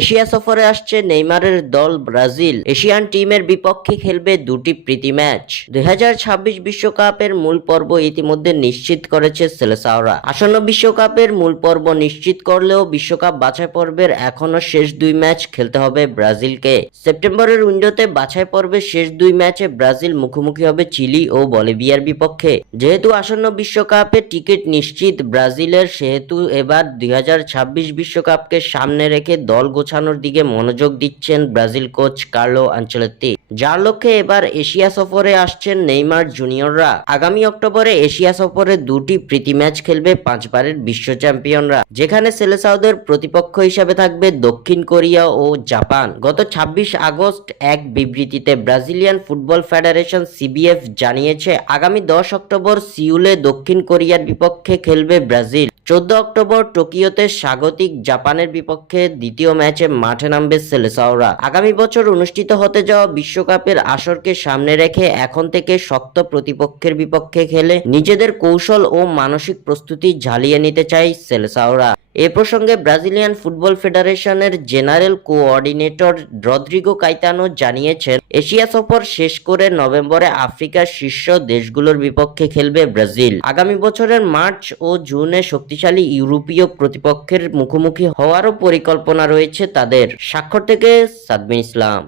Asia সফরে আসছে নেইমারের দল ব্রাজিল। এশিয়ান টিমের বিপক্ষে খেলবে দুটি প্রীতি ম্যাচ। 2026 বিশ্বকাপের মূল পর্ব ইতিমধ্যে নিশ্চিত করেছে সেলেসাওরা। আসন্ন বিশ্বকাপের মূল পর্ব নিশ্চিত করলেও বিশ্বকাপ বাছাই পর্বের এখনো শেষ দুই ম্যাচ খেলতে হবে ব্রাজিলকে। সেপ্টেম্বরের উইন্ডোতে বাছাই পর্বের শেষ দুই ম্যাচে ব্রাজিল মুখোমুখি হবে চিলি ও বলিভিয়ার বিপক্ষে। যেহেতু আসন্ন বিশ্বকাপে টিকিট নিশ্চিত ব্রাজিলের, সেহেতু এবার 2026 বিশ্বকাপকে সামনে রেখে দল গোছানোর দিকে মনোযোগ দিচ্ছেন ব্রাজিল কোচ কার্লো আনচেলত্তি, যার লক্ষ্যে এবার এশিয়া সফরে আসছেন নেইমার জুনিয়ররা। আগামী অক্টোবরে এশিয়া সফরে দুটি প্রীতি ম্যাচ খেলবে পাঁচবারের বিশ্ব চ্যাম্পিয়নরা, যেখানে সেলেসাওদের প্রতিপক্ষ হিসেবে থাকবে দক্ষিণ কোরিয়া ও জাপান। গত 26 আগস্ট এক বিবৃতিতে ব্রাজিলিয়ান ফুটবল ফেডারেশন সিবিএফ জানিয়েছে, আগামী 10 অক্টোবর সিউলে দক্ষিণ কোরিয়ার বিপক্ষে খেলবে ব্রাজিল। 14 অক্টোবর টোকিওতে স্বাগতিক জাপানের বিপক্ষে দ্বিতীয় ম্যাচে মাঠে নামবে সেলেসাওরা। আগামী বছর অনুষ্ঠিত হতে যাওয়া বিশ্বকাপের আসরকে সামনে রেখে এখন থেকে শক্ত প্রতিপক্ষের বিপক্ষে খেলে নিজেদের কৌশল ও মানসিক প্রস্তুতি ঝালিয়ে নিতে চায় সেলেসাওরা। এ প্রসঙ্গে ব্রাজিলিয়ান ফুটবল ফেডারেশনের জেনারেল কোঅর্ডিনেটর রদ্রিগো কাইতানো জানিয়েছেন, এশিয়া সফর শেষ করে নভেম্বরে আফ্রিকার শীর্ষ দেশগুলোর বিপক্ষে খেলবে ব্রাজিল। আগামী বছরের মার্চ ও জুনে শক্তিশালী ইউরোপীয় প্রতিপক্ষের মুখোমুখি হওয়ারও পরিকল্পনা রয়েছে তাদের। স্বাক্ষর থেকে সাদবিন ইসলাম।